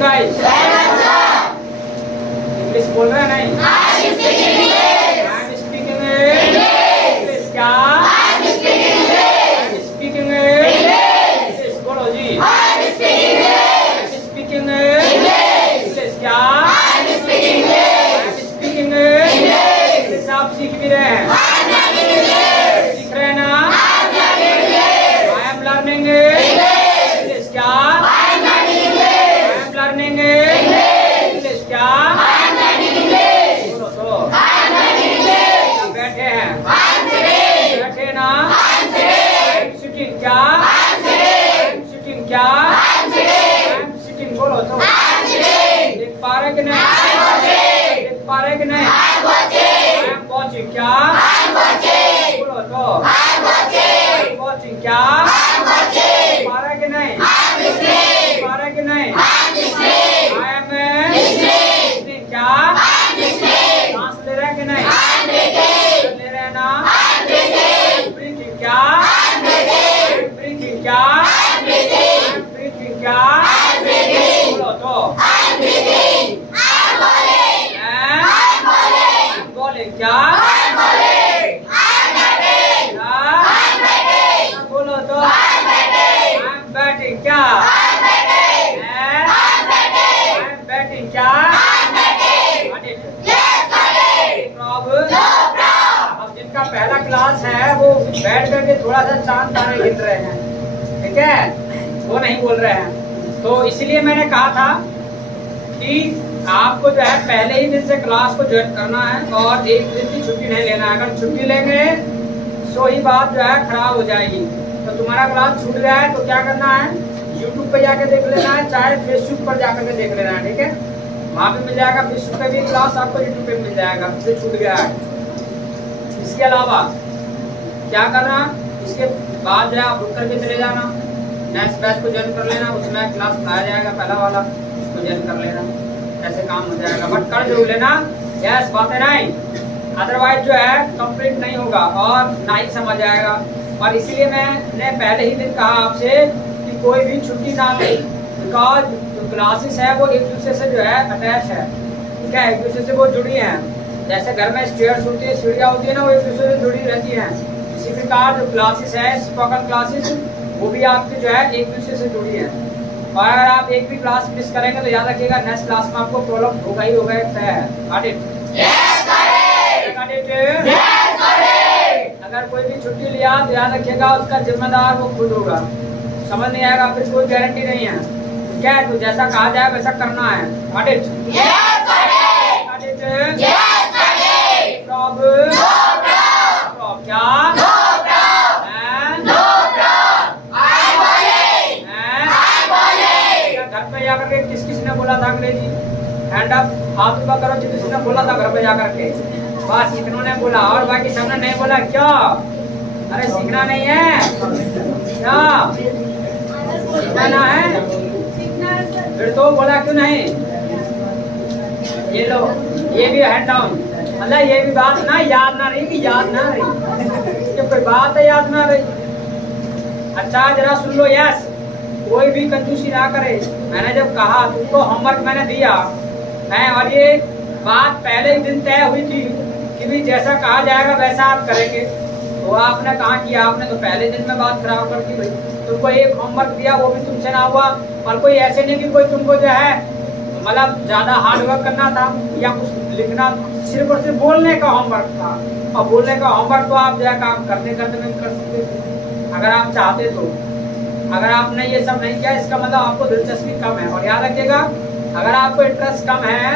Speaking guys? English बोल रहे हैं नहीं? I am speaking English. क्या? I am speaking English. बोलो जी। I am speaking English. क्या? I am speaking English. आप सीख भी रहे हैं? सीख रहे हैं ना? I am learning English. क्या? I am learning English. क्या? बोलो तो। बैठे हैं? बैठे ना? सिटिंग। क्या? सिटिंग। क्या? सिटिंग। बोलो तो। देख पा रहे कि नहीं? देख पा रहे कि नहीं? I am watching. क्या? बोलो तो। वॉचिंग। क्या? पा रहे कि नहीं? पा रहे कि नहीं? I am listening. क्या? सांस ले रहे हैं कि नहीं? ले रहे हैं ना? ब्रीथिंग। क्या? ब्रीथिंग। क्या? ब्रीथिंग। क्या? बोलो तो। बोलिंग। क्या? बोलो तो। I am batting. क्या? बैटिंग। क्या? अब जिनका पहला क्लास है वो बैठ करके थोड़ा सा चांद तारे गिन रहे हैं, ठीक है, वो नहीं बोल रहे हैं। तो इसलिए मैंने कहा था कि आपको जो है पहले ही दिन से क्लास को ज्वाइन करना है और एक दिन की छुट्टी नहीं लेना है। अगर छुट्टी लेंगे सो ही बात जो है खराब हो जाएगी। तो तुम्हारा क्लास छूट गया है तो क्या करना है, यूट्यूब पे जाके देख लेना है, चाहे फेसबुक पर जाकर के देख लेना है, ठीक है। वहाँ पे मिल जाएगा, फेसबुक पे भी क्लास आपको यूट्यूब पे मिल जाएगा, जो छूट गया है। इसके अलावा क्या करना, इसके बाद जो है आप रुक करके चले जाना, नेक्स्ट बैच को ज्वाइन कर लेना, उसमें क्लास आया जाएगा पहला वाला, उसको ज्वाइन कर लेना, ऐसे काम हो जाएगा। बट कर जरूर लेना, यस बातें नहीं, अदरवाइज जो है कंप्लीट नहीं होगा और ना ही समझ आएगा। और इसीलिए मैंने पहले ही दिन कहा आपसे कि कोई भी छुट्टी ना ले, बिकॉज जो क्लासेस है वो एक दूसरे से जो है अटैच है, ठीक है, एक दूसरे से वो जुड़ी हैं। जैसे घर में स्टेयर्स होती है, सीढ़ियाँ होती है ना, वो एक दूसरे से जुड़ी रहती हैं। इसी प्रकार जो क्लासेस है, स्पोकन क्लासेस, वो भी आपकी जो है एक दूसरे से जुड़ी है। और अगर आप एक भी क्लास मिस करेंगे तो याद रखिएगा नेक्स्ट क्लास में आपको प्रॉब्लम होगा ही होगा, तय है। Got it? अगर कोई भी छुट्टी लिया तो याद रखिएगा उसका जिम्मेदार वो खुद होगा, समझ नहीं आएगा फिर कोई गारंटी नहीं है, ठीक है। तो जैसा कहा जाए वैसा करना है। Got it? घर पे जाकर के किस किस ने बोला था अंग्रेजी? हैंड अप, हाथ ऊपर करो जिस किसने बोला था घर पे जाकर के, बस इतनों ने बोला और बाकी सबने नहीं बोला। क्या? अरे सीखना नहीं है क्या? सीखना है फिर तो बोला क्यों नहीं? ये लो, ये भी हैंड डाउन, मतलब ये भी बात ना याद ना रही कि याद ना रही, कि कोई बात है याद ना रही। अच्छा जरा सुन लो, यस, कोई भी कंजूसी ना करे। मैंने जब कहा तुमको होमवर्क मैंने दिया है और ये बात पहले ही दिन तय हुई थी कि भी जैसा कहा जाएगा वैसा आप करेंगे, तो आपने कहा किया, आपने तो पहले दिन में बात खराब कर दी भाई। तुमको एक होमवर्क दिया वो भी तुमसे ना हुआ, और कोई ऐसे नहीं कि कोई तुमको जो है मतलब ज्यादा हार्ड वर्क करना था या कुछ लिखना, सिर्फ और सिर्फ बोलने का होमवर्क था। और बोलने का होमवर्क तो आप जो है काम करते करते नहीं कर सकते थे अगर आप चाहते तो। अगर आपने ये सब नहीं किया इसका मतलब आपको दिलचस्पी कम है। और याद रखिएगा अगर आपको इंटरेस्ट कम है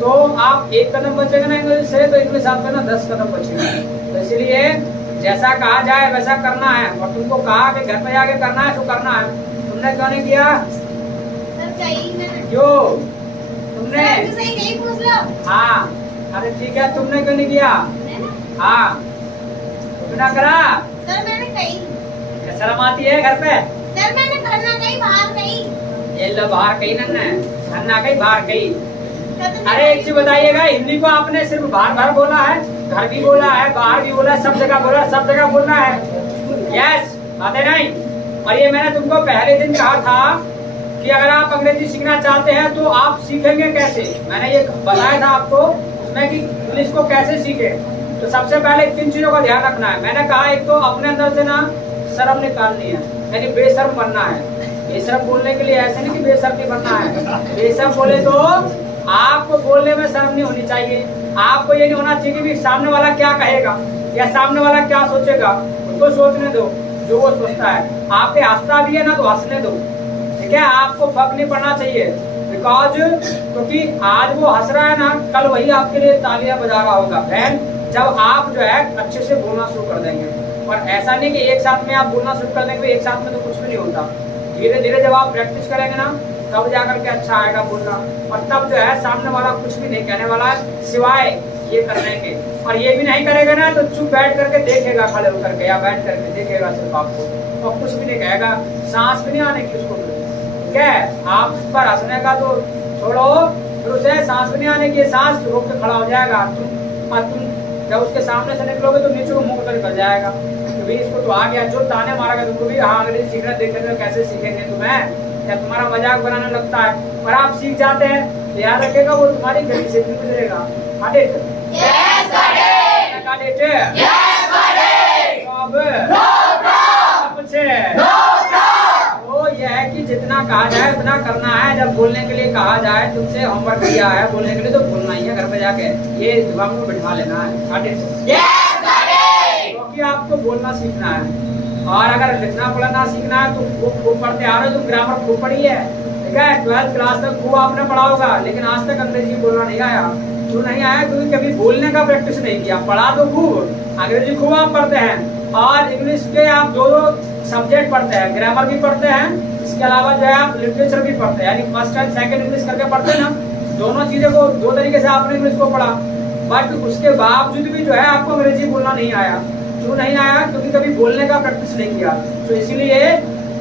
तो आप एक कदम बचेगा ना इंग्लिश से, तो इंग्लिश आपसे ना 10 कदम बचेगा। तो इसलिए जैसा कहा जाए वैसा करना है, और तुमको कहा कि घर पे जाके करना है तो करना है। तुमने क्यों नहीं किया? क्यों? तुमने हाँ, अरे ठीक है, तुमने क्यों नहीं किया? हाँ, तुमने करा? सर मैंने कही। शर्म आती है घर पे? सर मैंने घर ना कही, बाहर कही। ये लो बाहर कही ना, घर ना कही बाहर कही। अरे एक चीज बताइएगा, हिंदी को आपने सिर्फ बाहर बाहर बोला है, घर भी बोला है, बाहर भी बोला है, सब जगह बोला, सब जगह बोलना है। यस, बातें नहीं। और ये मैंने तुमको पहले दिन कहा था कि अगर आप अंग्रेजी सीखना चाहते हैं तो आप सीखेंगे कैसे। मैंने ये बताया था आपको उसमें कि इंग्लिश को कैसे सीखे। तो सबसे पहले 3 चीजों का ध्यान रखना है। मैंने कहा एक तो अपने अंदर से ना शर्म निकालनी है, यानी बेशर्म बनना है। बेशर्म बोलने के लिए ऐसे नहीं कि बेशर्म नहीं बनना है। बेशर्म बोले तो आपको बोलने में शर्म नहीं होनी चाहिए। आपको ये नहीं होना चाहिए कि सामने वाला क्या कहेगा या सामने वाला क्या सोचेगा, उसको सोचने दो जो वो सोचता है। आपके हंसता भी है ना तो हंसने दो, ठीक है। आपको फर्क नहीं पड़ना चाहिए, बिकॉज क्योंकि आज वो हंस रहा है ना, कल वही आपके लिए तालियां बजा रहा होगा बहन, जब आप जो है अच्छे से बोलना शुरू कर देंगे। और ऐसा नहीं कि एक साथ में आप बोलना शुरू कर देंगे, एक साथ में तो कुछ भी नहीं होता। धीरे धीरे जब आप प्रैक्टिस करेंगे ना तब जाकर के अच्छा आएगा बोलना। और तब जो है सामने वाला कुछ भी नहीं कहने वाला है सिवाय ये करने के। और ये भी नहीं करेगा ना तो चुप बैठ करके देखेगा, खड़े होकर के या बैठ करके देखेगा सिर्फ आपको, और कुछ भी नहीं कहेगा। सांस भी नहीं आने की उसको, ठीक है। आप उस पर हंसने का तो छोड़ो, फिर उसे सांस भी नहीं आने की, सांस रोक के खड़ा हो जाएगा। तुम जब उसके सामने से निकलोगे तो नीचे को मुंह कर निकल जाएगा कि भाई इसको तो आ गया, जो ताने मारेगा तुमको भी। हाँ अंग्रेजी सीखना देख लेते हो कैसे सीखेंगे तुम्हें, या तुम्हारा मजाक बनाने लगता है। और आप सीख जाते हैं तो याद रखेगा वो तुम्हारी गली से भी गुजरेगा। got it? Yes, got it. Got it? Yes, got it. अब No problem. कुछ No problem. वो ये है कि जितना कहा जाए उतना करना है। जब बोलने के लिए कहा जाए, तुमसे होमवर्क दिया है बोलने के लिए, तो बोलना ही है घर पे जाके। ये दिमाग में बिठा लेना है। got it? Yes, got it. क्योंकि आपको बोलना सीखना है। और अगर लिखना पढ़ना सीखना है तो खूब पढ़ते आ रहे हो, तुम ग्रामर खूब पढ़ी है, ठीक है। 12th क्लास तक खूब आपने पढ़ा होगा, लेकिन आज तक अंग्रेजी बोलना नहीं आया। क्यों नहीं आया? क्योंकि कभी बोलने का प्रैक्टिस नहीं किया। पढ़ा तो खूब, अंग्रेजी खूब आप पढ़ते हैं, और इंग्लिश के आप दो सब्जेक्ट पढ़ते हैं, ग्रामर भी पढ़ते हैं, इसके अलावा जो है आप लिटरेचर भी पढ़ते हैं, यानी फर्स्ट एंड सेकंड इंग्लिश करके पढ़ते हैं ना। दोनों चीजें को दो तरीके से आपने इंग्लिश को पढ़ा, बट उसके बावजूद भी जो है आपको अंग्रेजी बोलना नहीं आया। क्यों नहीं आया? क्योंकि कभी बोलने का प्रैक्टिस नहीं किया। तो इसीलिए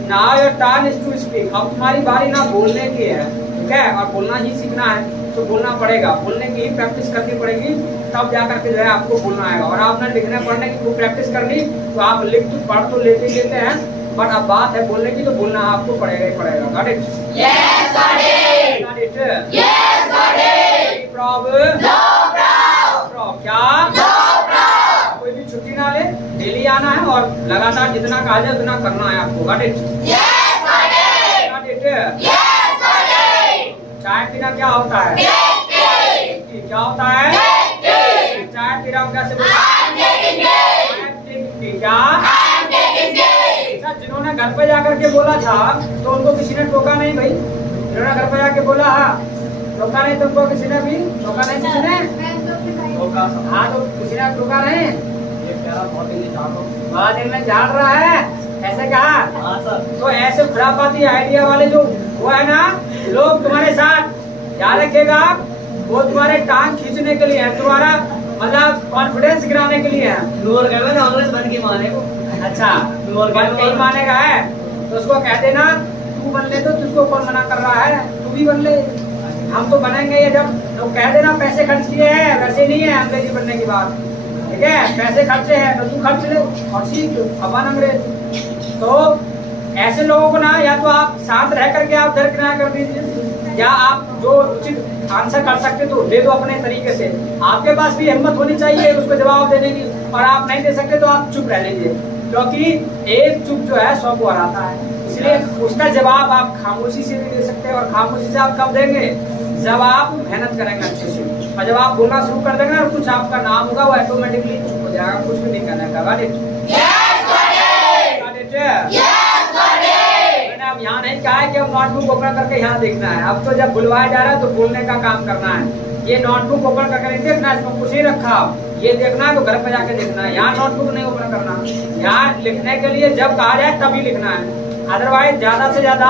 now your turn is to speak. अब तुम्हारी बारी ना बोलने की है, ठीक है, और बोलना ही सीखना है, तो बोलना पड़ेगा। बोलने की ही प्रैक्टिस करनी पड़ेगी, तब जाकर के जो है आपको बोलना आएगा। और आपने लिखने पढ़ने की खूब प्रैक्टिस कर ली तो आप लिख तो पढ़ तो लेते ही लेते हैं, बट अब बात है बोलने की, तो बोलना आपको पड़ेगा ही पड़ेगा। Got it? Yes, got it. Got it? Yes, got it. Problem? No problem. क्या? No problem. कोई भी छुट्टी ना ले, डेली आना है और लगातार जितना कहा जाए उतना करना है आपको। Got it? Yes, got it. Got it? Yes, got it. चाय पीना क्या होता है? Tea. क्या होता है? Tea. चाय पी रहा हूँ कैसे बोलते I'm taking tea. हैं? क्या? I'm taking tea. अच्छा, जिन्होंने घर पे जाकर के बोला था तो उनको किसी ने टोका नहीं भाई? जिन्होंने घर पे जाके बोला, हाँ, टोका नहीं तुमको किसी ने भी? टोका नहीं किसी ने? हाँ, तो किसी ने टोका नहीं? ये प्यारा बहुत ही झाड़ो। बहुत दिन में झाड़ रहा है, ऐसे कहा। हाँ सर। तो ऐसे खुरापाती आइडिया वाले जो वो है ना लोग तुम्हारे साथ, याद रखिएगा, वो तुम्हारे टांग खींचने के लिए है, तुम्हारा मतलब कॉन्फिडेंस गिराने के लिए है। नूर गए ना अंग्रेज बन के माने को। अच्छा, और बन के ही मानेगा है तो उसको कह देना तू बन ले, तो तुझको कौन मना कर रहा है? तू भी बन ले, हम तो बनेंगे। ये जब तो कह देना पैसे खर्च किए हैं, वैसे नहीं है अंग्रेजी बनने की बात, ठीक है। पैसे खर्चे हैं तो तू खर्च ले और सीख अपन अंग्रेज। तो ऐसे लोगों को ना, या तो आप शांत रह करके आप दरकिनार कर दीजिए, या आप जो उचित आंसर कर सकते तो दे दो अपने तरीके से। आपके पास भी हिम्मत होनी चाहिए उसको जवाब देने की, और आप नहीं दे सकते तो आप चुप रह लीजिए, क्योंकि एक चुप जो है 100 को हराता है। इसलिए उसका जवाब आप खामोशी से भी दे सकते हैं, और खामोशी से आप कब देंगे? जब आप मेहनत करेंगे अच्छे से, और जब आप बोलना शुरू कर देंगे और कुछ आपका नाम होगा, वो ऑटोमेटिकली चुप हो जाएगा, कुछ भी नहीं करने का। Got it? Yes, got it. Got it? Yes, got it. मैंने अब यहाँ नहीं कहा है कि अब नोटबुक ओपन करके यहाँ देखना है। अब तो जब बुलवाया जा रहा है तो बोलने का काम करना है। ये नोटबुक ओपन करके नहीं देखना, इसमें कुछ ही रखा, ये देखना है तो घर पे जाके देखना है। यहाँ नोटबुक नहीं ओपन करना, यहाँ लिखने के लिए जब कहा जाए तभी लिखना है। अदरवाइज ज्यादा से ज्यादा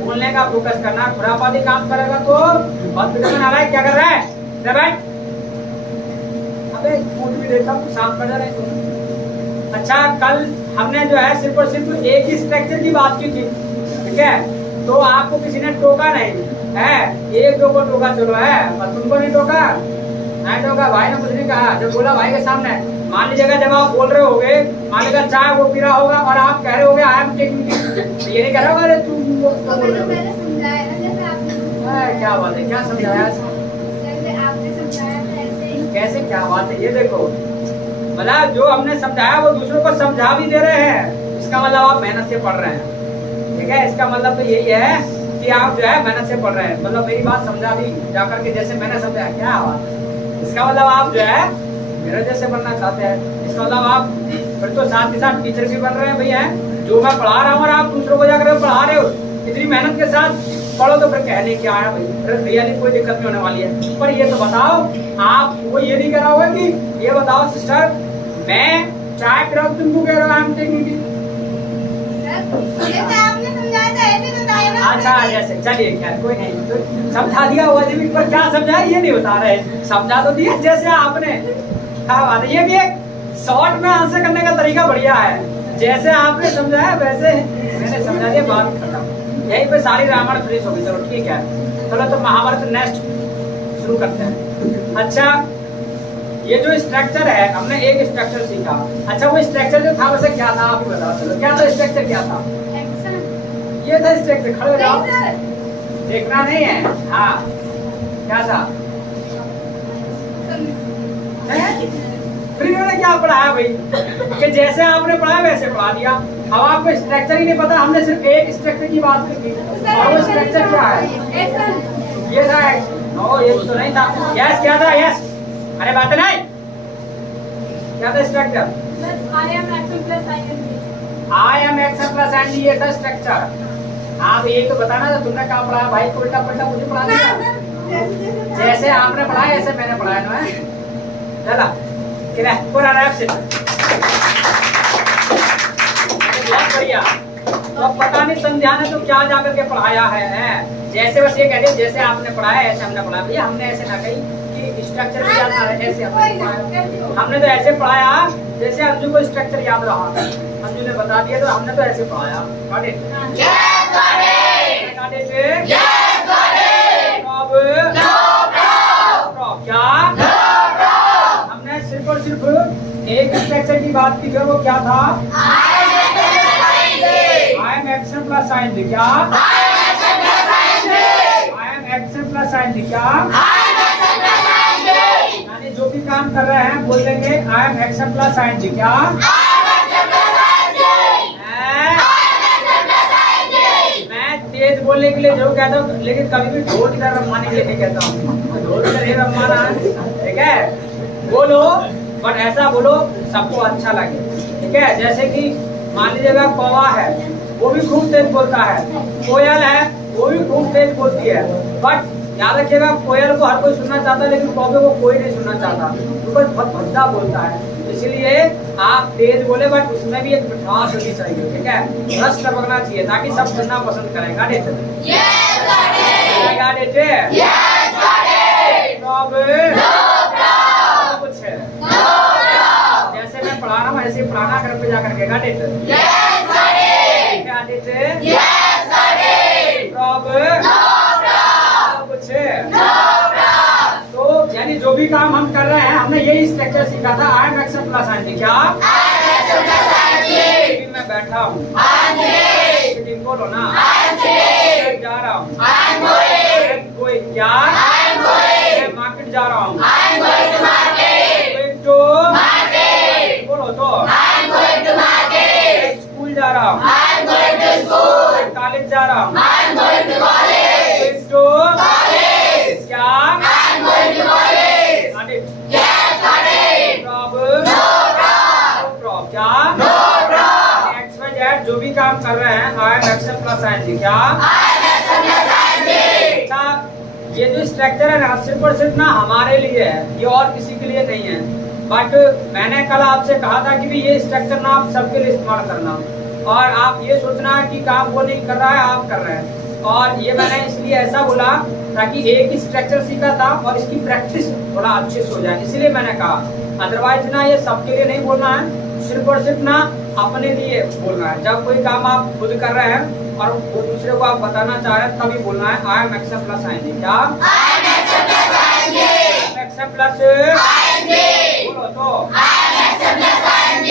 बोलने का फोकस करना। खुरापाती काम करेगा तो बहुत बिल्कुल आ रहा है। क्या कर रहा है? बैठ, अबे फूट भी देता हूँ, शाम कर रहे तुम। अच्छा, कल हमने जो है सिर्फ और सिर्फ एक ही स्ट्रक्चर की बात की थी, ठीक है। तो आपको किसी ने टोका नहीं है, एक दो को टोका चलो है, और तुमको नहीं टोका, नहीं टोका। भाई ने कुछ नहीं कहा, जब बोला भाई के सामने, मान लीजिएगा जब आप बोल रहे होगे, मान लीजिएगा चाय वो पी रहा होगा और आप कह रहे होगे आई एम टेकिंग, ये नहीं कह रहे होगा अरे तुम बोल रहे हो। बात है, क्या समझाया? जैसे आपने समझाया था ऐसे ही। कैसे, क्या बात है? ये देखो, मतलब जो हमने समझाया वो दूसरों को समझा भी दे रहे हैं, इसका मतलब आप मेहनत से पढ़ रहे हैं, ठीक है? इसका मतलब तो यही है कि आप जो है मेहनत से पढ़ रहे हैं, मतलब मेरी बात समझा दी जाकर के जैसे मैंने समझाया, क्या बात है? इसका मतलब आप जो है मेरे जैसे बनना चाहते हैं, इसका मतलब आप फिर तो साथ के साथ टीचर भी बन रहे हैं भैया, जो मैं पढ़ा रहा हूँ और आप दूसरों को जाकर पढ़ा रहे हो, इतनी मेहनत के साथ पढ़ो तो फिर कहने क्या है भाई, फिर रियली कोई दिक्कत नहीं होने वाली है। पर ये तो बताओ, आप वो ये नहीं कह रहा होगा कि ये बताओ सिस्टर, मैं चाय पी रहा हूँ, तुमको कह रहा हूँ जैसे आपने समझाया था ऐसे बताया ना। अच्छा जैसे, चलिए खैर कोई नहीं, तो समझा दिया हुआ जी, पर क्या समझाया ये नहीं बता रहे, समझा तो दिया जैसे आपने। क्या बात है, ये भी एक शॉर्ट में आंसर करने का तरीका बढ़िया है, जैसे आपने समझाया वैसे मैंने समझा दिया, बात खत्म, यहीं पे सारी रामायण फिनिश होगी। चलो ठीक है, चलो तो महाभारत नेक्स्ट शुरू करते हैं। अच्छा, ये जो स्ट्रक्चर है, हमने एक स्ट्रक्चर सीखा। अच्छा, वो स्ट्रक्चर जो था वैसे क्या था, आप ही बताओ। चलो क्या था स्ट्रक्चर, क्या था? ये था स्ट्रक्चर, खड़े हो जाओ, देखना नहीं है। हाँ, क्या था? फिर इन्होंने क्या पढ़ाया भाई, कि जैसे आपने पढ़ाया वैसे पढ़ा दिया। अब आपको स्ट्रक्चर ही नहीं पता, हमने सिर्फ एक स्ट्रक्चर की बात की, और वो स्ट्रक्चर क्या है? ये था नो, ये तो नहीं था। यस, क्या था? यस, अरे बात नहीं, क्या था structure? I am action plus and, ये था स्ट्रक्चर। आप ये तो बताना था, तुमने क्या पढ़ाया भाई को, उल्टा पलटा मुझे पढ़ा दिया। जैसे आपने पढ़ाया ऐसे मैंने पढ़ाया ना है। चला किरा पूरा रैप से बहुत बढ़िया। तो पता नहीं समझा ने तो क्या जाकर के पढ़ाया है। जैसे बस ये कहते जैसे आपने पढ़ाया ऐसे हमने पढ़ाया, भैया हमने ऐसे ना कही कि स्ट्रक्चर भी याद ना रहे, ऐसे हमने तो ऐसे पढ़ाया जैसे अंजू को स्ट्रक्चर याद रहा, अंजू ने बता दिया तो हमने तो ऐसे पढ़ाया। Got it? Yes, got it. Got it? Yes, got it. अब No problem. क्या? No problem. हमने सिर्फ और सिर्फ एक स्ट्रक्चर की बात की, वो क्या था? I I am action plus sign थी क्या? am action plus ing. I am action plus sign थी क्या? I am action plus ing. यानी जो भी काम कर रहे हैं बोल देंगे आई एम एक्शन प्लस साइन थी क्या? I am action plus ing. हैं? I am action plus ing. मैं तेज बोलने के लिए जरूर कहता हूँ, लेकिन कभी भी ढोल की तरह रमाने के लिए नहीं कहता हूँ। ढोल की तरह रमाना है, ठीक है? बोलो, बट ऐसा बोलो सबको अच्छा लगे, ठीक है? जैसे कि मान लीजिएगा कौवा है, वो भी खूब तेज बोलता है, कोयल है वो भी खूब तेज बोलती है, बट याद रखिएगा कोयल को हर कोई सुनना चाहता है, लेकिन कौवे को कोई नहीं सुनना चाहता, वो बहुत भद्दा बोलता है। इसलिए आप तेज बोले बट उसमें भी एक मिठास होनी चाहिए, ठीक है? रस टपकना चाहिए ताकि सब सुनना पसंद करें। गाड़ी Yes, got it. गाड़ी Yes, got it. No problem. कुछ है No problem. जैसे मैं पढ़ा रहा हूँ ऐसे ही पढ़ाना घर पे जाकर के। गाड़ी Yes, got it. गाड़ी Yes, got it. Problem No problem. कुछ है No problem. तो यानी जो भी काम हम कर रहे हैं हमने यही स्ट्रक्चर सीखा था। आई एम एक्शन प्लस ing क्या? I am action plus ing. अभी मैं बैठा हूँ, I am sitting. सिटिंग बोलो ना, I am sitting. मैं जा रहा हूँ, I am going. कोई क्या? I am going. मैं मार्केट जा रहा हूँ, I am going to market. Going to Market. बोलो तो, I am going to market. School जा रहा हूँ, I am going to school. College जा रहा हूँ, I am going to college. Going to College. क्या? I am going to college. Got it? Yes, got it. Problem No problem. क्या? No problem. X Y Z जो भी काम कर रहे हैं I am action plus ing क्या? I am action plus ing. अच्छा, ये जो स्ट्रक्चर है ना सिर्फ और सिर्फ ना हमारे लिए है, ये और किसी के लिए नहीं है। बट मैंने कल आपसे कहा था कि भी ये स्ट्रक्चर ना आप सबके लिए इस्तेमाल करना, और आप ये सोचना है कि काम वो नहीं कर रहा है आप कर रहे हैं। और ये मैंने इसलिए ऐसा बोला ताकि एक ही स्ट्रक्चर सीखा था और इसकी प्रैक्टिस थोड़ा अच्छे से हो जाए, इसलिए मैंने कहा। अदरवाइज ना ये सबके लिए नहीं बोलना है, सिर्फ और सिर्फ ना अपने लिए बोलना है। जब कोई काम आप खुद कर रहे हैं और वो दूसरे को आप बताना चाह रहे हैं तभी बोलना है आई एम एक्शन प्लस ing क्या? I am action plus ing. Action plus ing. बोलो तो, I am action plus ing.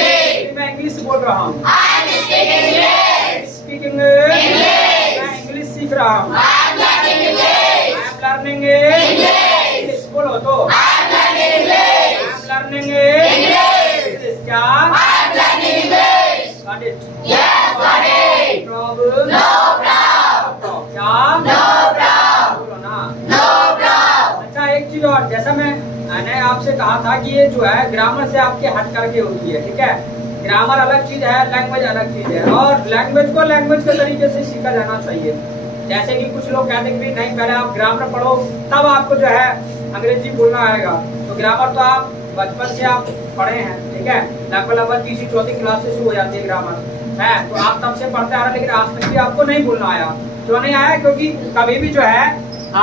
मैं इंग्लिश बोल रहा हूँ, I am speaking English. Speaking English. मैं इंग्लिश सीख रहा हूँ, I am learning I English. Am learning English. बोलो तो I'm learning English. I'm learning English. क्या? I'm learning English. Got it? Yes, got it. Problem? No problem. क्या? No problem. बोलो ना। No problem. अच्छा एक चीज और, जैसा मैंने आपसे कहा था कि ये जो है ग्रामर से आपके हट करके होती है, ठीक है। ग्रामर अलग चीज है, लैंग्वेज अलग चीज है, और लैंग्वेज को लैंग्वेज के तरीके से सीखा जाना चाहिए। जैसे कि कुछ लोग कहते हैं कि नहीं पहले आप ग्रामर पढ़ो तब आपको जो है अंग्रेजी बोलना आएगा। तो ग्रामर तो आप बचपन से आप पढ़े हैं, ठीक है, लगभग तीसरी चौथी क्लास से शुरू हो जाती है ग्रामर है, तो आप तब से पढ़ते आ रहे, लेकिन आज तक भी आपको नहीं बोलना आया। क्यों नहीं आया? क्योंकि कभी भी जो है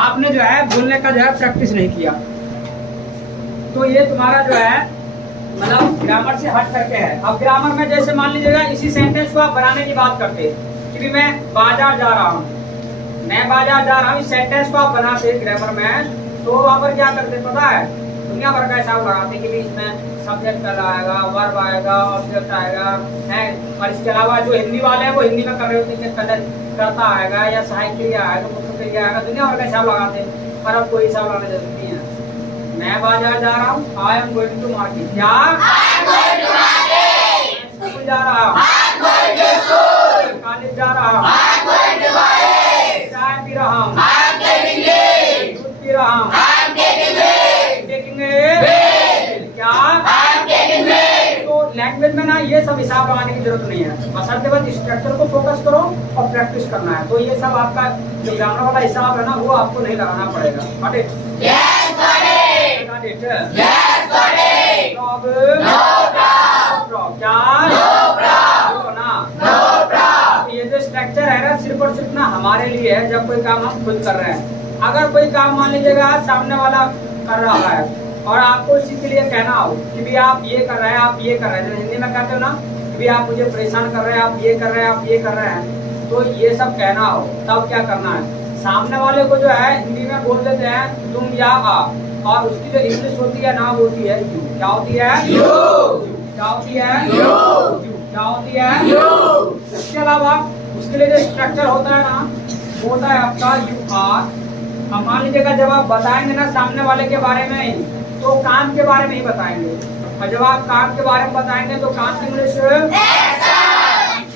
आपने जो है बोलने का जो है प्रैक्टिस नहीं किया। तो ये तुम्हारा जो है मतलब ग्रामर से हट करके है। अब ग्रामर में जैसे मान लीजिएगा इसी सेंटेंस को आप बनाने की बात करते कि भी मैं बाजार जा रहा हूँ, मैं बाजार जा रहा हूँ, इस सेंटेंस को आप बनाते ग्रामर में, तो वहाँ पर क्या करते पता है? दुनिया भर का हिसाब लगाते कि भी इसमें सब्जेक्ट आएगा, वर्ब आएगा, ऑब्जेक्ट आएगा है, और इसके अलावा जो हिंदी वाले हैं वो हिंदी में कर रहे होते हैं कि करता आएगा या सहायक क्रिया आएगा, मुख्य क्रिया आएगा, दुनिया भर का हिसाब लगाते, पर अब कोई हिसाब लगाने जरूरत नहीं है। मैं बाजार जा रहा हूँ, I am going to market. क्या? स्कूल जा रहा हूँ, कॉलेज जा रहा हूँ, चाय पी रहा हूँ, दूध पी रहा हूँ, टेकिंग क्या? तो लैंग्वेज में ना ये सब हिसाब लगाने की जरूरत नहीं है, बशर्ते बस स्ट्रक्चर को फोकस करो और प्रैक्टिस करना है। तो ये सब आपका जो ग्रामर वाला हिसाब है ना वो आपको नहीं लगाना पड़ेगा। Got it? Yes, got it. Got it? Yes, got it. Problem? No problem. क्या? No problem. बोलो ना। No problem. ये जो स्ट्रक्चर है ना सिर्फ और सिर्फ ना हमारे लिए है जब कोई काम हम खुद कर रहे हैं। अगर कोई काम मान लीजिएगा सामने वाला कर रहा है और आपको उसी के लिए कहना हो कि भी आप ये कर रहे हैं, आप ये कर रहे हैं, जो हिंदी में कहते हो ना कि भी आप मुझे परेशान कर रहे हैं, आप ये कर रहे हैं, आप ये कर रहे हैं, तो ये सब कहना हो तब क्या करना है? सामने वाले को जो है हिंदी में बोल देते हैं तुम या आ, और उसकी जो इंग्लिश होती है ना वो होती है यू। क्या होती है? You. क्या होती है? You. क्या होती है? You. इसके अलावा उसके लिए जो स्ट्रक्चर होता है ना वो होता है आपका यू आर। अब मान लीजिएगा जब आप बताएंगे ना सामने वाले के बारे में ही, तो काम के बारे में ही बताएंगे, और जब आप काम के बारे में बताएंगे तो काम की इंग्लिश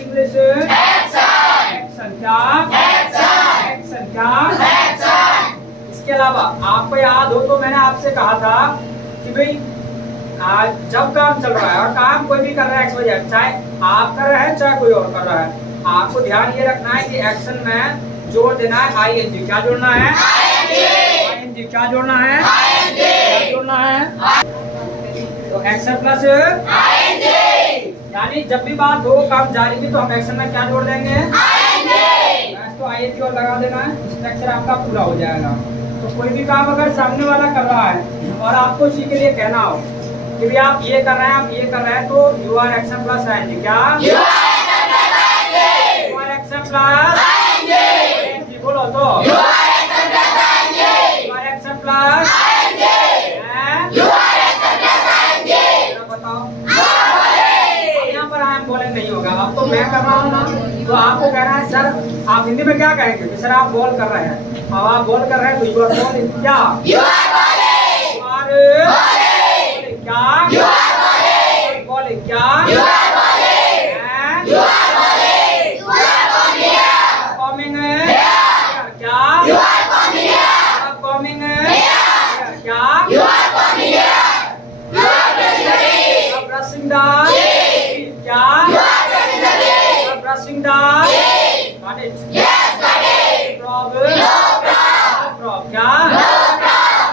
इंग्लिश एक्शन क्या? एक्शन क्या? इसके अलावा आपको याद हो तो मैंने आपसे कहा था कि भाई जब काम चल रहा है और काम कोई भी कर रहा है एक्स चाहे आप कर रहे हैं चाहे कोई और कर रहा है, आपको ध्यान ये रखना है कि एक्शन में जोड़ देना है आईएनजी। क्या जोड़ना है? आईएनजी। क्या जोड़ना है? क्या जोड़ना है? तो एक्शन प्लस यानी जब भी बात हो काम जारी की तो हम एक्शन में क्या जोड़ देंगे? तो आईएनजी और लगा देना है, स्ट्रक्चर आपका पूरा हो जाएगा। तो कोई भी काम अगर सामने वाला कर रहा है और आपको उसी के लिए कहना हो कि भी आप ये कर रहे हैं, आप ये कर रहे हैं, तो you are action plus ING. क्या? You are action plus ING. बोलो तो यू आर एक्शन प्लस बताओ। यहाँ पर आई एम बोलेंगे नहीं होगा, अब तो मैं कर रहा हूँ ना, तो आपको कहना है सर आप हिंदी में क्या कहेंगे? सर आप बॉल कर रहे हैं, अब आप बॉल कर रहे हैं तो यू आर बॉलिंग। क्या? You are bowling. क्या? कॉमिंग है क्या? कॉमिंग है क्या? ब्रशिंग द क्या? ब्रशिंग द प्रॉब्लम क्या?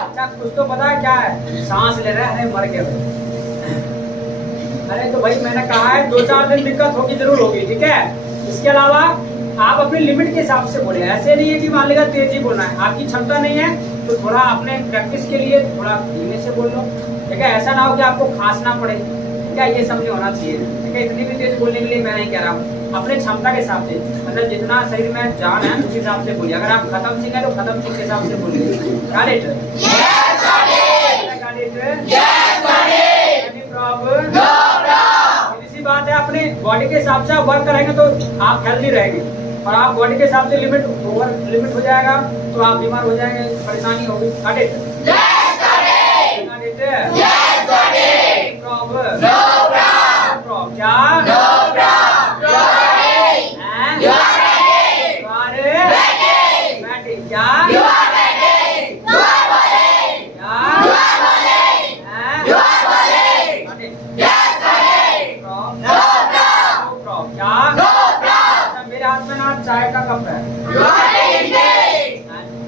अच्छा कुछ तो पता है क्या है? सांस ले रहे हैं मर गए। अरे तो भाई मैंने कहा है 2-4 दिन दिक्कत होगी जरूर होगी, ठीक है। इसके अलावा आप अपनी लिमिट के हिसाब से बोले, ऐसे नहीं है कि मान लीजिए तेजी बोलना है, आपकी क्षमता नहीं है तो थोड़ा अपने प्रैक्टिस के लिए थोड़ा धीमे से बोल लो, ठीक है। ऐसा ना हो कि आपको खांसना पड़े, ठीक है, ये सब नहीं होना चाहिए, ठीक है। इतनी भी तेज बोलने के लिए मैं नहीं कह रहा हूँ, अपने क्षमता के हिसाब से, मतलब जितना शरीर में जान है उस हिसाब से बोलिए। अगर आप खत्म सिंह है तो खत्म सिंह के हिसाब से बोलिए। got it? Any problem? इसी बात है, अपने बॉडी के हिसाब से आप वर्क करेंगे तो आप हेल्दी रहेंगे, और आप बॉडी के हिसाब से लिमिट हो जाएगा तो आप बीमार हो जाएंगे, परेशानी होगी। Got it? Yes, got it. Got it? Yes, got it. Problem. No problem. Problem. क्या? No problem. You are ready. हैं? You are ready. You are Ready. ready. क्या? You are ready. You are ready. क्या? You are ready. हैं? You are ready. Got it? Yes, ready. Problem. No problem. No problem. क्या? No problem. अच्छा, मेरे हाथ में ना चाय का कप है। You are taking it.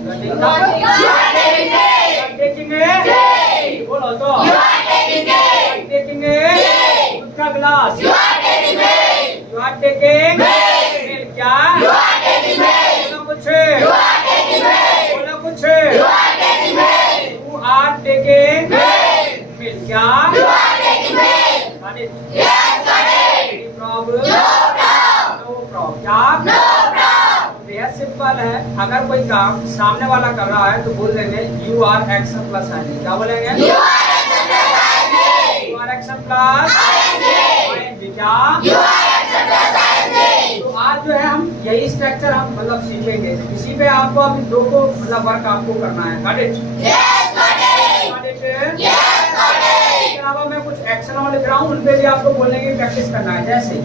You are taking You are taking it. You are taking it? Tea. बोलो तो। You are taking You are it. taking it? Tea. दूध का गिलास। You are taking it. You are taking Milk. milk. क्या? You are taking it. बोलो कुछ। You are taking it. बोलो कुछ। You are taking it. You are taking Milk. milk. क्या? You are taking it. Got it? Yes, got it. Any problem? No problem. No problem. क्या? No problem. बेहद simple है। अगर कोई काम सामने वाला कर रहा है तो बोल देंगे यू आर एक्शन प्लस आएंगे। क्या बोलेंगे? You are action plus ing. You are action plus ing. क्या? You are action plus ing. तो आज जो है हम यही स्ट्रक्चर हम मतलब सीखेंगे। इसी पे आपको अभी दो को मतलब वर्क आपको करना है। Got it? Yes, got it. Got it? Yes, got it. इसके अलावा मैं कुछ एक्शन और लिख रहा हूँ, उन पे भी आपको बोलने की प्रैक्टिस करना है। जैसे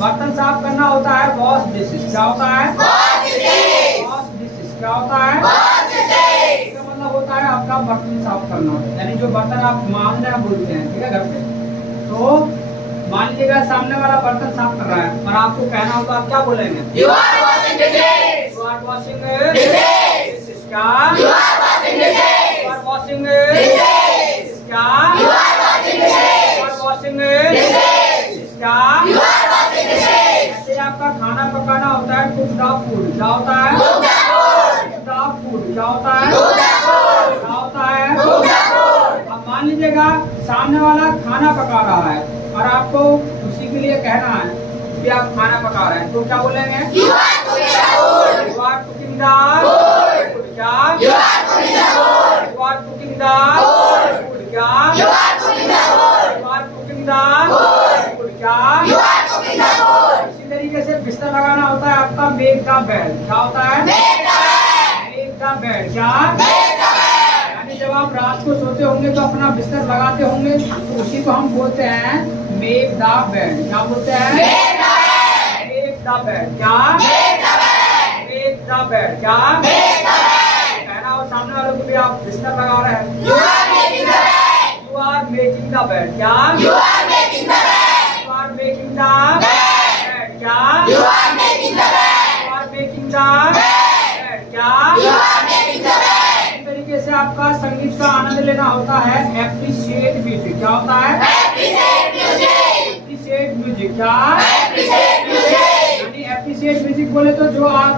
बर्तन साफ करना होता है वॉश डिशेस। क्या होता है? Wash dishes. Wash dishes. क्या होता है? Wash dishes. इसका मतलब होता है आपका बर्तन साफ करना, यानी जो बर्तन आप मांजना बोलते हैं, ठीक है, घर पे। तो मान लीजिएगा सामने वाला बर्तन साफ कर रहा है और आपको कहना होगा, आप क्या बोलेंगे? You are washing dishes. You are washing Dishes. dishes. क्या? You are washing You dishes. are washing Dishes. क्या? You are washing You dishes. are washing Dishes. क्या? You are washing dishes. ऐसे आपका खाना पकाना होता है कुक द फूड। क्या होता है? Cook the food. Cook the food. क्या होता है? Cook the food. क्या होता है? Cook the food. अब मान लीजिएगा सामने वाला खाना पका रहा है और आपको उसी के लिए कहना है कि आप खाना पका रहे हैं, तो क्या बोलेंगे? You are cooking the food. You are cooking the Food. food. क्या? You are cooking the food. You are cooking the Food. food. क्या? You are cooking the food. You are cooking the Food. food. क्या? You are cooking the food. इसी तरीके से बिस्तर लगाना होता है आपका मेक द बेड। क्या होता है? Make the bed. Make the bed. क्या? Make the bed. यानी जब आप रात को सोते होंगे तो अपना बिस्तर लगाते होंगे, तो उसी को हम बोलते हैं मेक द बेड। क्या बोलते हैं? Make the bed. Make the bed. क्या? Make the bed. Make the bed. क्या? Make the bed. कहना हो सामने वालों को भी आप बिस्तर लगा रहे हैं। You are making the bed. You are making the bed. क्या? You are making the bed. You are making the bed. क्या? You are making the bed. You are making the bed. क्या? You are making the bed. इस तरीके से आपका संगीत का आनंद लेना होता है एप्रिशिएट म्यूजिक। क्या होता है? Appreciate music. Appreciate music. क्या? Appreciate music. यानी एप्रिशिएट म्यूजिक बोले तो जो आप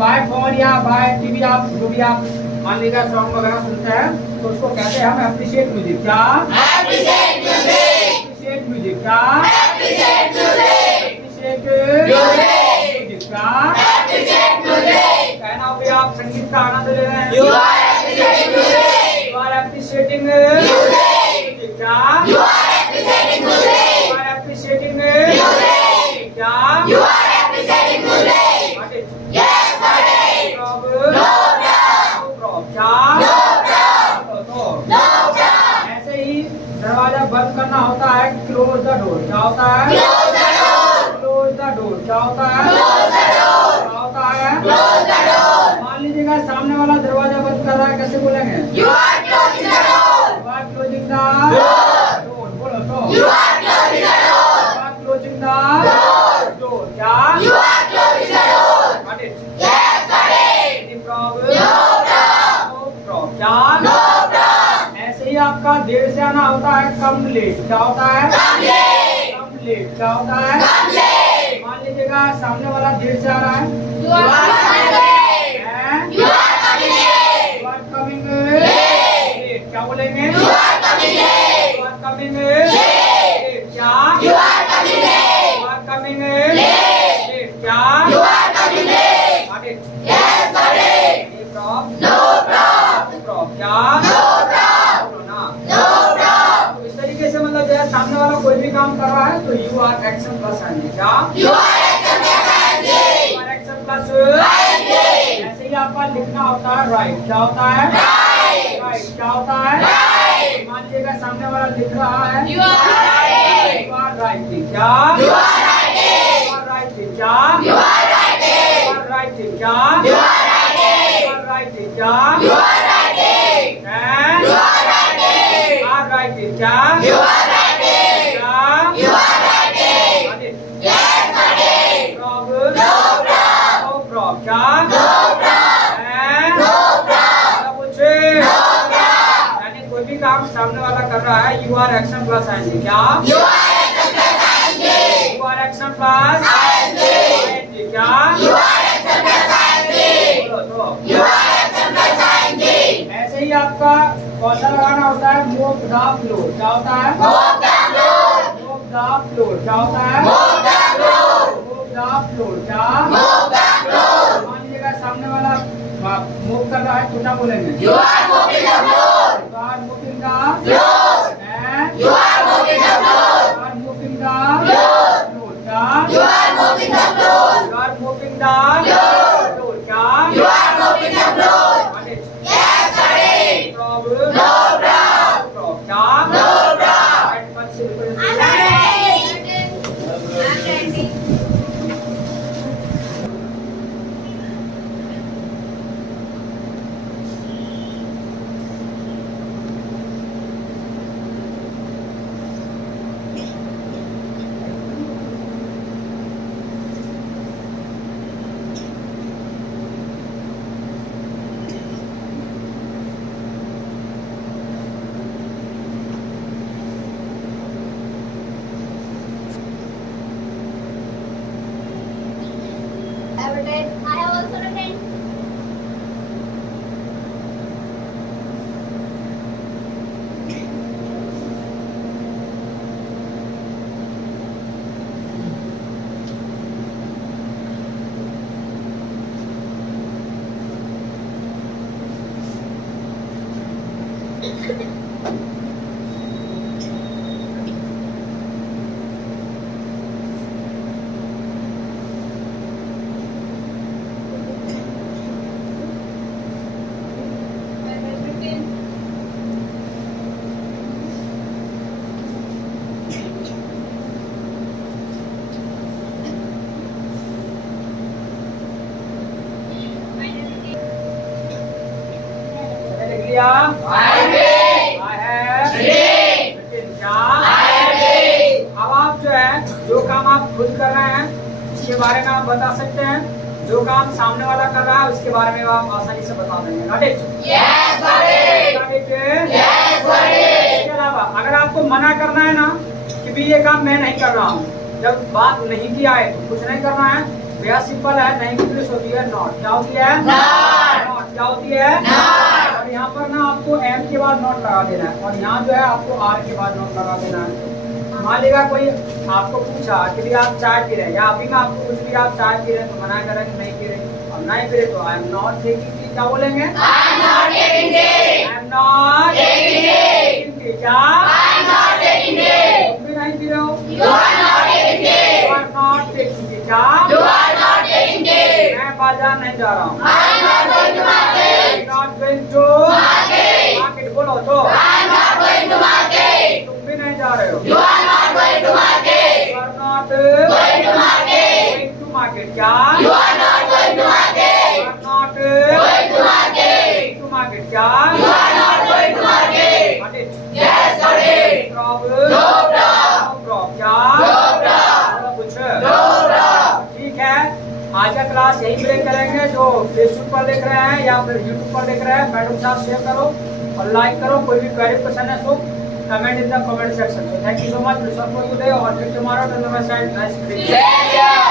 बाय फोन या बाय टीवी आप जो भी आप मान लीजिए सॉन्ग वगैरह सुनते हैं तो उसको कहते हैं हम एप्रिशिएट म्यूजिक। क्या? Appreciate music. Appreciate music. क्या? Appreciate music. Appreciate Music. Music. क्या? Appreciate music. कहना हो भी आप संगीत का आनंद ले रहे हैं। You are appreciating music. You are appreciating Music. क्या? You are appreciating music. You are appreciating क्या? You are appreciating music. Got it? Yes, got it. Problem? No problem. No problem. क्या? No problem. तो No problem. ऐसे ही दरवाजा बंद करना होता है क्लोज द डोर। क्या होता है? Close the door. Close the door. क्या होता है? Close the door. क्या होता है? Close the door. मान लीजिएगा सामने वाला दरवाजा बंद कर रहा है, कैसे बोलेंगे? You are closing the door. You are closing the Door. door. बोलो तो। You are closing the door. You are closing the Door. door. क्या? You are closing the door. Got it? Yes, got it. Any problem? No problem. No problem. क्या? No problem. ऐसे ही आपका देर से आना होता है कम लेट। क्या होता है? Come late. कम लेट। क्या होता है? Come late. मान लीजिएगा सामने वाला देर से आ रहा है। You are coming late. हैं? You are coming late. You are coming Late. late. क्या बोलेंगे? You are coming late. You are coming Late. क्या? You are coming late. You are coming Late. क्या? You are coming late. Got it? Yes, got it. Any problem? No problem. No problem. क्या? No problem. बोलो ना। No problem. तो इस तरीके से मतलब जो है सामने वाला कोई भी काम कर रहा है तो यू आर एक्शन प्लस आएंगे। क्या? You are action plus ing. You are action plus ing. ऐसे ही आपका लिखना लिखना होता है राइट। क्या होता है? Right. राइट। क्या होता है? Right. मान लीजिएगा सामने वाला लिख रहा है You are writing. You are writing. क्या? You are writing. You are writing. क्या? You are writing. You are writing. क्या? You are writing. You are writing. क्या? You are writing. And You are writing. are writing. क्या? You are writing. क्या? You are writing. Adit. Yes, buddy. Prob. No problem. No prob. क्या? No problem. And No problem. क्या पूछे? No problem. यानी कोई भी काम सामने वाला कर रहा है यू आर एक्शन प्लस आएंगे। क्या? You are action plus ing. You are action plus ing. क्या? You are action plus ing. बोलो तो। You are action plus ing. ऐसे ही आपका कौशल लगाना होता है मूव द फ्लोर। क्या होता है? Move the floor. Move the floor. क्या होता है? Move the floor. Move the floor. क्या? Move the floor. मान लीजिएगा सामने वाला मूव कर रहा है तो क्या बोलेंगे? You are moving the floor. You are moving the Floor. and You are moving the floor. you are moving the Floor. floor। क्या? You are moving the floor. You are moving the Floor. floor। क्या? You are moving the floor. Adit. Yes, buddy. Prob. No problem. Prob. क्या? No problem. Right, first simple. I'm ready. I'm ready. I have written. I have also written. I have written. I have written. मैंने लिख लिया। I read. I have Read. written। क्या? I read. अब आप जो है जो काम आप खुद कर रहे हैं उसके बारे में आप बता सकते हैं, जो काम सामने वाला कर रहा है उसके बारे में आप आसानी से बता देंगे। Got it? Yes, buddy. Got it? Yes, buddy. इसके अलावा अगर आपको मना करना है ना कि भी ये काम मैं नहीं कर रहा हूँ, जब बात नहीं किया है तो कुछ नहीं करना है। बेहद सिंपल है। नहीं की इंग्लिश होती है नॉट। क्या होती है? Not. नॉट। क्या होती है? Not. और यहाँ पर ना आपको एम के बाद नॉट लगा देना है और यहाँ जो है आपको आर के बाद नॉट लगा देना है। मान लीजिएगा कोई आपको पूछा कि भी आप चाय पी रहे हैं या अभी का आपको कुछ भी आप चाय पी रहे हैं तो मना करेंगे नहीं पी रहे और नहीं पी रहे तो I am not taking tea. क्या बोलेंगे? I'm not taking tea. I am not Taking tea. क्या? I'm not taking tea. तुम भी नहीं पी रहे हो? You are not taking You tea. are not taking tea। क्या? You are not taking tea. मैं बाजार नहीं जा रहा हूँ। I'm not going to market. Not going to Market. Market. बोलो तो। I'm not going to market. तुम भी नहीं जा रहे हो। You are not going to market. You are not Going to market. going to market। क्या? You are not going to You market. are not Going to market. to market। क्या? You are not going to market. Got it? Yes, got it. Prob. No prob. No prob। क्या? No prob. बोलो कुछ। No prob. ठीक है, आज का class यही break करेंगे। जो फेसबुक पर देख रहे हैं या फिर यूट्यूब पर देख रहे हैं फ्रेंड के साथ शेयर करो और लाइक करो। कोई भी क्वेरी क्वेश्चन है so comment in the comment section. So thank you so much. We'll start for today or till tomorrow. Till the next time. Nice to meet you. Same here.